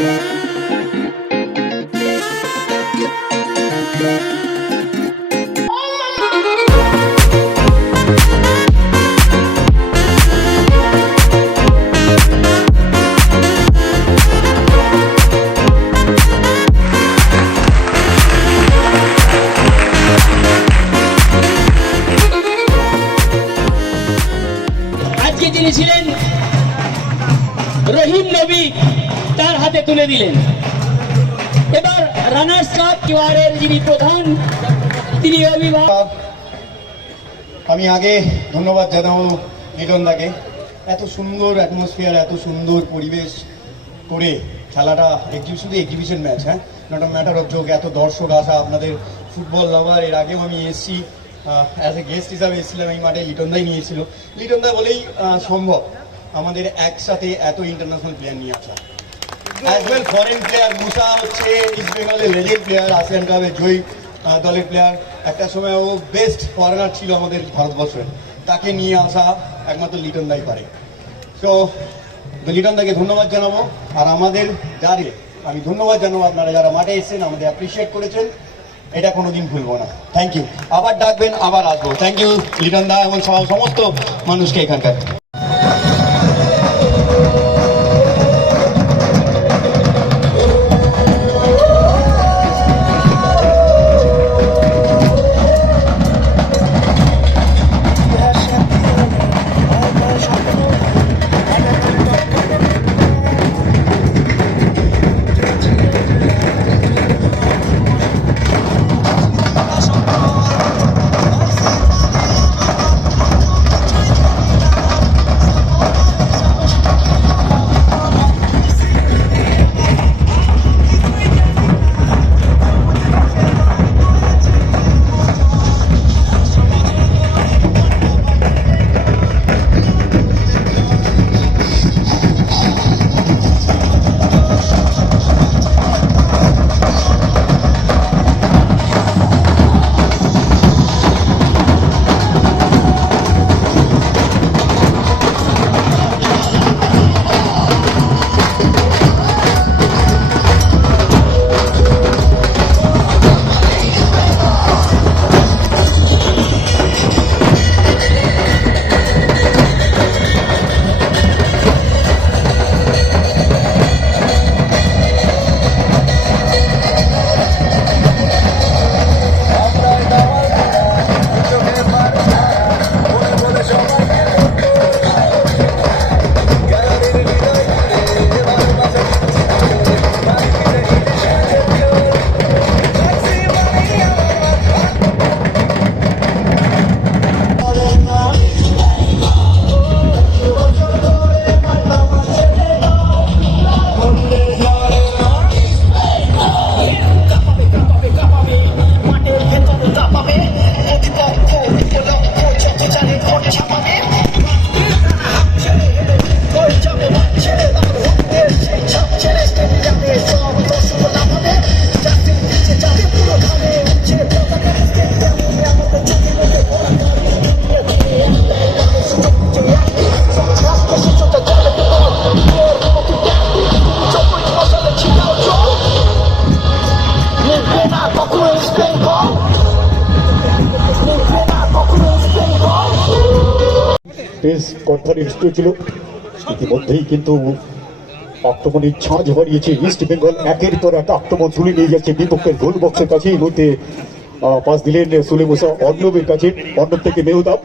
আজকে তুলে দিলেন। এবার রানার্স কাপ কিওয়ারের যিনি প্রধান, তিনি অভিভাবক। আমি আগে ধন্যবাদ জানাব লিটন দাকে এত সুন্দর অ্যাটমসফিয়ার এত সুন্দর পরিবেশ করে খেলাটা শুধু এক্সিবিশন ম্যাচ হ্যাঁ? নট ম্যাটার অফ জোক এত দর্শক আসা, আপনাদের ফুটবল লাভার এর আগেও আমি এসেছি অ্যাজ এ গেস্ট হিসাবে এসেছিলাম এই মাঠে লিটন দাই নিয়েছিল লিটন দা বলেই সম্ভব আমাদের একসাথে এত ইন্টারন্যাশনাল প্লেয়ার নিয়ে আসা। As well foreign player Musa হচ্ছে ইস্ট বেঙ্গলের লেজেন্ড প্লেয়ার আসিয়ান কাপের জয়ী দলের প্লেয়ার একটা সময় ও বেস্ট ফরেনার ছিল আমাদের ভারতবর্ষের। তাকে নিয়ে আসা একমাত্র লিটন দাই পারে। তো লিটন দাকে ধন্যবাদ জানাব। আর আমাদের যারে, আমি ধন্যবাদ জানাব আপনারা যারা মাঠে এসেছেন, আমাদের অ্যাপ্রিসিয়েট করেছেন। এটা কোনোদিন ভুলবো না। থ্যাংক ইউ আবার ডাকবেন, আবার আসব। থ্যাংক ইউ লিটন দা এবং সমস্ত মানুষকে এখানকার। প্রেস কনফারেন্স ছিল ইতিমধ্যেই কিন্তু আক্রমণের ছাঁচ বাড়িয়েছে ইস্ট বেঙ্গল একের পর এক আক্রমণ তুলে নিয়ে যাচ্ছে বিপক্ষের গোল বক্সের কাছে। আহ, পাস দিলেন সুলেমোসা অর্ণবের কাছে। অর্ণব থেকে মেহতাব।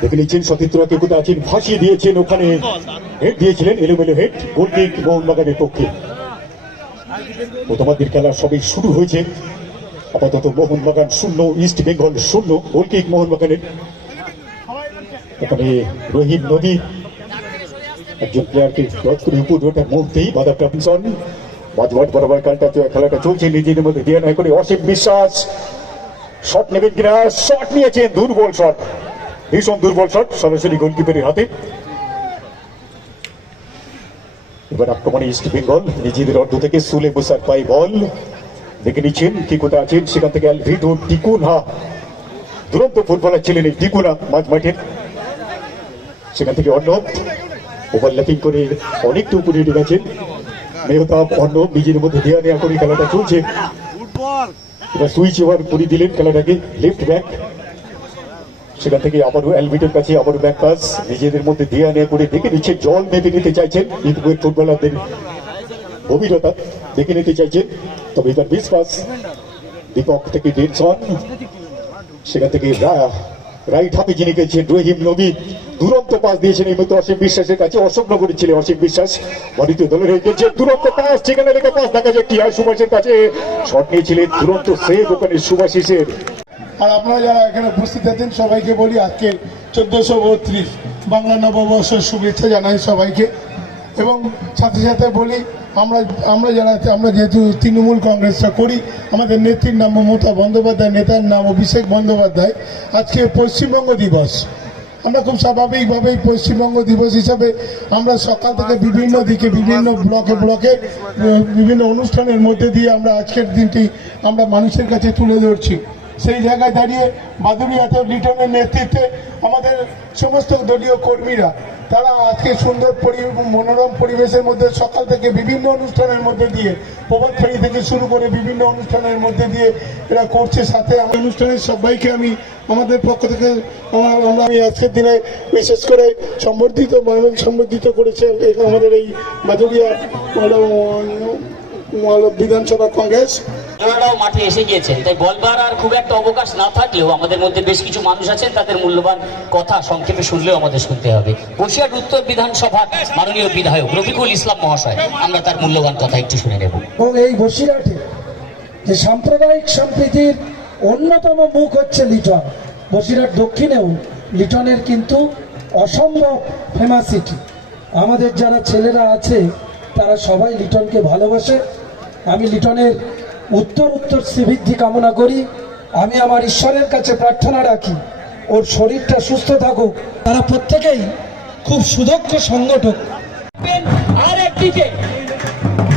দেখে নিচ্ছেন সতীর্থরা কেউ কোথায় আছেন। ফাঁসিয়ে দিয়েছেন ওখানে। হেড দিয়েছিলেন এলোমেলো হেড গোলকিক মোহনবাগানের পক্ষে। প্রথমার্ধের খেলা সবই শুরু হয়েছে। আপাতত মোহনবাগান শূন্য ইস্ট বেঙ্গল শূন্য গোলকিক মোহনবাগানের এখানে রহিম নদী, একজন প্লেয়ারকে ক্রস করে উপর ওঠার মধ্যেই বাধা প্রাপিসন মাঝমাঠ বরাবর খেলাটা খেলাটা চলছে নিজেদের মধ্যে দিয়ে নয় করে অসীম বিশ্বাস। শট নেবেন কিনা? শট নিয়েছেন, দুর্বল শট। ভীষণ দুর্বল শট, সরাসরি গোলকিপারের হাতে। এবার আক্রমণে ইস্ট বেঙ্গল নিজেদের অর্ধ থেকে সুলে বসার পায়ে বল। দেখে নিচ্ছেন কি কোথায় আছেন, সেখান থেকে অ্যালভিডো টিকুনহা দুরন্ত ফুটবলার ছিলেন এই টিকুনা মাঝ মাঠের। সেখান থেকে অর্ণব ওভারল্যাপিং করে অনেকটা উপরে উঠে গেছেন মেহতাব, অর্ণব নিজের মধ্যে দেয়া নেওয়া করে খেলাটা চলছে। এবার সুইচ ওভার করে দিলেন খেলাটাকে লেফট ব্যাক সেখান থেকে আবারও অ্যালবিটের কাছে আবারও ব্যাক পাস নিজেদের মধ্যে দেয়া নেওয়া করে দেখে নিচ্ছে, জল মেপে নিতে চাইছেন দীপকের ফুটবলারদের গভীরতা দেখে নিতে চাইছেন। তবে এবার মিস পাস দীপক থেকে ডেনসন সেখান থেকে রাইট হাতে যিনি গেছেন রহিম নবী, দুরন্ত পাস দিয়েছেন এই মধ্যে অসীম বিশ্বাসের কাছে। অশোকনগরের ছিলেন অসীম বিশ্বাস। ভারতীয় দলের হয়ে গেছে দুরন্ত পাস, যেখানে রেখে পাস দেখা যায় টি আর সুভাষের কাছে। শট নিয়েছিলেন দুরন্ত সেভ ওখানে সুভাষিসের। আর আপনারা যারা এখানে উপস্থিত আছেন, সবাইকে বলি আজকে চোদ্দশো বত্রিশ বাংলা নববর্ষের শুভেচ্ছা জানাই সবাইকে। এবং সাথে সাথে বলি আমরা আমরা যারা আছি, আমরা যেহেতু তৃণমূল কংগ্রেসটা করি আমাদের নেত্রীর নাম মমতা বন্দ্যোপাধ্যায় নেতার নাম অভিষেক বন্দ্যোপাধ্যায়। আজকে পশ্চিমবঙ্গ দিবস। আমরা খুব স্বাভাবিকভাবেই পশ্চিমবঙ্গ দিবস হিসাবে আমরা সকাল থেকে বিভিন্ন দিকে বিভিন্ন ব্লকে ব্লকে বিভিন্ন অনুষ্ঠানের মধ্যে দিয়ে আমরা আজকের দিনটি আমরা মানুষের কাছে তুলে ধরছি। সেই জায়গায় দাঁড়িয়ে বাদুড়িয়াতে লিটনের নেতৃত্বে আমাদের সমস্ত দলীয় কর্মীরা তারা আজকে সুন্দর পরি মনোরম পরিবেশের মধ্যে সকাল থেকে বিভিন্ন অনুষ্ঠানের মধ্যে দিয়ে প্রভাত ফেরি থেকে শুরু করে বিভিন্ন অনুষ্ঠানের মধ্যে দিয়ে এরা করছে সাথে আমার অনুষ্ঠানের সবাইকে আমি আমাদের পক্ষ থেকে আমার আমরা আমি আজকের দিনে বিশেষ করে সম্বর্ধিত মানুষ সম্বর্ধিত করেছে আমাদের এই বাদুড়িয়া বিধানসভা কংগ্রেস। ওনারাও মাঠে এসে গিয়েছেন। তাই বলবার আর খুব একটা অবকাশ না থাকলেও আমাদের মধ্যে বেশ কিছু মানুষ আছেন, তাদের মূল্যবান কথা সংক্ষেপে শুনলেও আমাদের শুনতে হবে। বসিরহাট উত্তর বিধানসভার মাননীয় বিধায়ক রফিকুল ইসলাম মহাশয়, আমরা তার মূল্যবান কথা একটু শুনে নেব। এই বসিরহাটে যে সাম্প্রদায়িক সম্প্রীতির অন্যতম মুখ হচ্ছে লিটন। বসিরহাট দক্ষিণেও লিটনের কিন্তু অসম্ভব ফেমাসিটি আমাদের যারা ছেলেরা আছে, তারা সবাই লিটনকে ভালোবাসে। আমি লিটনের উত্তর উত্তর শ্রীবৃদ্ধি কামনা করি। আমি আমার ঈশ্বরের কাছে প্রার্থনা রাখি ওর শরীরটা সুস্থ থাকুক। তারা প্রত্যেকেই খুব সুদক্ষ সংগঠক। আর একদিকে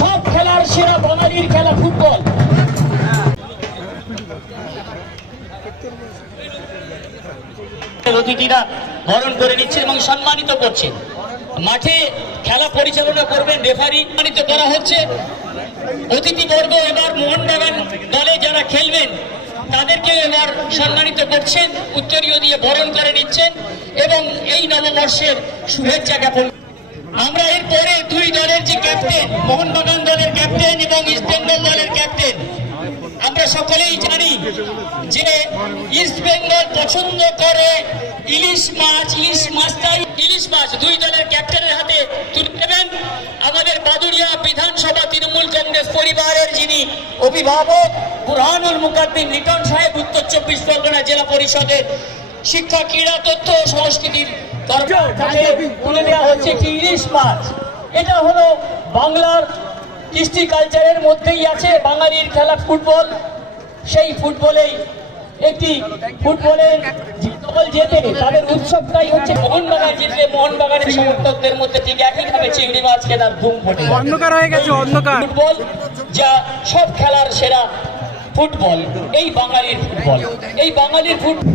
সব খেলার সেরা বাঙালির খেলা ফুটবল। অতিথিরা বরণ করে নিচ্ছেন এবং সম্মানিত করছেন মাঠে খেলা পরিচালনা করবেন রেফারি। সম্মানিত করা হচ্ছে। অতিথিবর্গ এবার মোহনবাগান দলে যারা খেলবেন, তাদেরকে এবার সম্মানিত করছেন, উত্তরীয় দিয়ে বরণ করে নিচ্ছেন এবং এই নববর্ষের শুভেচ্ছা জ্ঞাপন। আমরা এরপরে দুই দলের যে ক্যাপ্টেন মোহনবাগান দলের ক্যাপ্টেন এবং ইস্ট বেঙ্গল দলের ক্যাপ্টেন আমরা সকলেই জানি যে ইস্ট বেঙ্গল পছন্দ করে ইলিশ মাছ, ইলিশ মাছটাই ইলিশ মাছ দুই দলের ক্যাপ্টেনের হাতে তুলে দেবেন। আমাদের বাদুড়িয়া বিধানসভা কংগ্রেস পরিবারের যিনি অভিভাবক বুরহানুল মুকাদ্দিম লিটন সাহেব উত্তর চব্বিশ পরগনা জেলা পরিষদের শিক্ষা ক্রীড়া তথ্য সংস্কৃতির কর্ম- তুলে দেওয়া হচ্ছে একটি ইলিশ মাছ? এটা হলো বাংলার কৃষ্টি কালচারের মধ্যেই আছে বাঙালির খেলা ফুটবল। সেই ফুটবলেই একটি ফুটবলের যে দল জেতে তাদের উৎসবটাই হচ্ছে মোহনবাগান জিতলে মোহনবাগানের সমর্থকদের মধ্যে ঠিক একইভাবে চিংড়ি মাছ কেনার ধুম ফোটে। অন্ধকার হয়ে গেছে, অন্ধকার। ফুটবল যা সব খেলার সেরা ফুটবল এই বাঙালির ফুটবল। এই বাঙালির ফুটবল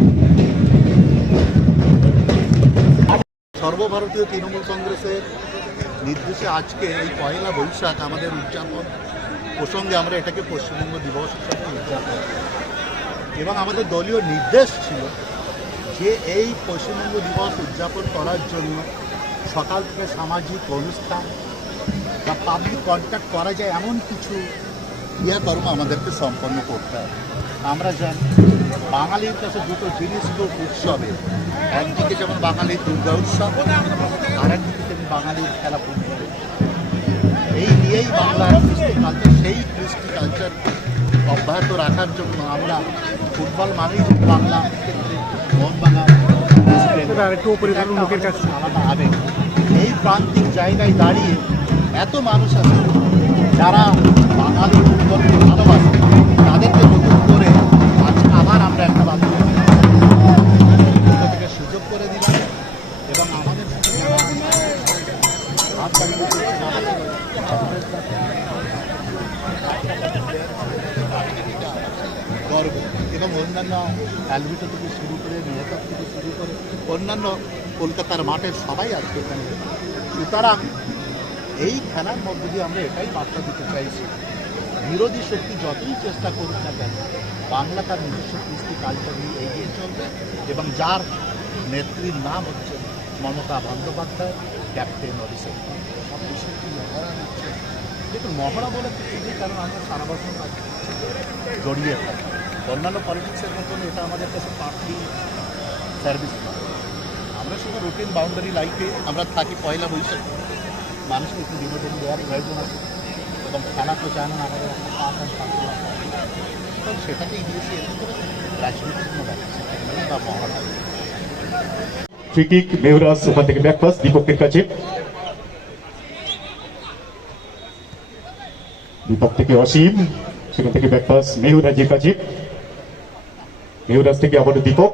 সর্বভারতীয় তৃণমূল কংগ্রেসের নির্দেশে আজকে এই পয়লা বৈশাখ আমাদের উদযাপন প্রসঙ্গে আমরা এটাকে পশ্চিমবঙ্গ দিবস হিসাবে উদযাপন এবং আমাদের দলীয় নির্দেশ ছিল যে এই পশ্চিমবঙ্গ দিবস উদযাপন করার জন্য সকাল থেকে সামাজিক অনুষ্ঠান বা পাবলিক কন্ট্যাক্ট করা যায়, এমন কিছু ক্রিয়াকর্ম আমাদেরকে সম্পন্ন করতে হবে। আমরা জানি বাঙালির কাছে দুটো জিনিস খুব উৎসবে। একদিকে যেমন বাঙালির দুর্গা উৎসব আর একদিকে তেমনি বাঙালির খেলা ফুটবল এই নিয়েই বাংলার কৃষ্টি কালচার সেই কৃষ্টি কালচার অব্যাহত রাখার জন্য আমরা ফুটবল মানেই বাংলা এই প্রান্তিক জায়গায় দাঁড়িয়ে এত মানুষ আছে যারা বাঙালি ভালোবাসে। গর্ব এবং অন্যান্য অ্যালভিটো থেকে শুরু করে, মেহতাব থেকে শুরু করে, অন্যান্য কলকাতার মাঠের সবাই আজকে এখানে সুতরাং এই খেলার মধ্যে দিয়ে আমরা এটাই বার্তা দিতে চাইছি, বিরোধী শক্তি যতই চেষ্টা করুক না কেন, বাংলা তার নিজস্ব কৃষ্টি কালচার নিয়ে এগিয়ে চলবে এবং যার নেত্রীর নাম হচ্ছে মমতা বন্দ্যোপাধ্যায়, ক্যাপ্টেন অভিষেক দেখুন, মহড়া বলে কিছু কারণ আমরা সারা বছর জড়িয়ে থাকি। অন্যান্য পলিটিক্সের মতন এটা আমাদের কাছে পার্টি সার্ভিস আমরা শুধু রুটিন বাউন্ডারি লাইফে আমরা থাকি পয়লা বৈশাখ। মানুষকে একটু বিনোদন দেওয়ার প্রয়োজন আছে। এবং খেলা তো জানেন আমাদের একটা পাকুড়া এবং সেটাকেই দিয়েছি এর কোনো ব্যাপার বা মহড়া ফ্রি কিক মেহরাজ ওখান থেকে ব্যাকপাস দীপকের কাছে। দীপক থেকে অসীম, সেখান থেকে ব্যাকপাস মেহরাজের কাছে। মেহরাজ থেকে আবার দীপক,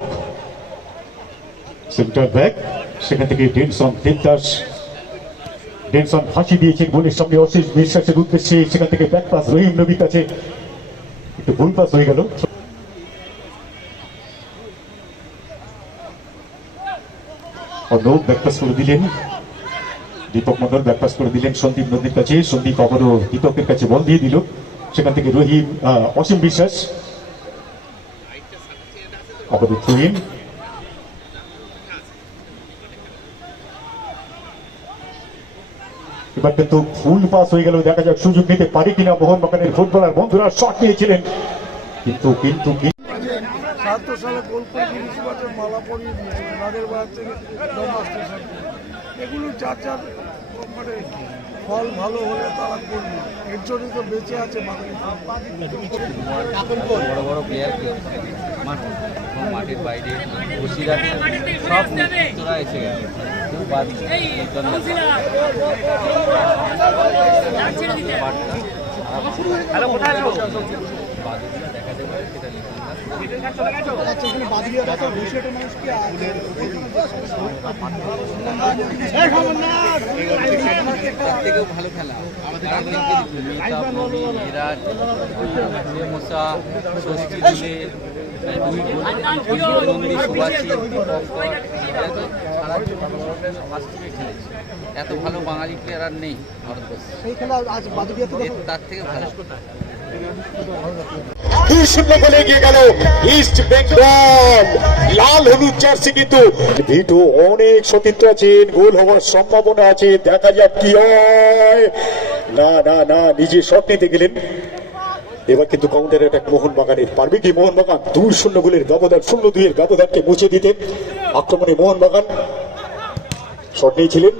সেন্টার ব্যাক, সেখান থেকে ডেনসন দেবদাস ডেনসন ফাঁসি দিয়েছেন গোলের সামনে অশেষ বিশ্বাসের উদ্দেশ্যে, সেখান থেকে ব্যাকপাস রহিম নবীর কাছে। একটু ভুল পাস হয়ে গেল। অর্ণব ব্যাকপাস করে দিলেন। দীপক মন্ডল ব্যাকপাস করে দিলেন সন্দীপ নদীর কাছে। সন্দীপ আবারও দীপকের কাছে বল দিয়ে দিল। সেখান থেকে রহিম অসীম বিশ্বাস। আবারও থ্রুইন এবার কিন্তু ফুল পাস হয়ে গেল। দেখা যাক সুযোগ নিতে পারে কিনা। মোহনবাগানের ফুটবলার বন্ধুরা শট নিয়েছিলেন। কিন্তু কিন্তু মালা পরিয়ে এগুলো মানে ফল ভালো হলে তারা করবে। এর জন্যই তো বেঁচে আছে বড় বড় প্লেয়ার মাঠ মাঠের বাইরে বসিরহাটে সব নেতৃত্বরা এসে গেছে। কেউ বাদ নেই। বাদুড়িয়া দেখা যাবে সেটা লিখুন তার থেকেও ভালো খেলা ষষ্ঠী এত ভালো বাঙালি প্লেয়ার আর নেই ভারতবর্ষে। তার থেকে ভালো। দুই শূন্য গোলে এগিয়ে গেল। ইস্ট বেঙ্গল, লাল হলুদ জার্সি কিন্তু। ভিটু অনেক সতীর্থ আছেন, গোল হওয়ার সম্ভাবনা আছে, দেখা যাক কি হয়। না না না নিজে শট নিতে গেলেন। এবার কিন্তু কাউন্টার অ্যাটাক মোহন বাগানের পারবে কি মোহন বাগান দুই শূন্য গোলের ব্যবধান, শূন্য দুইয়ের ব্যবধানকে মুছে দিতে। আক্রমণে মোহন বাগান শট নিয়েছিলেন।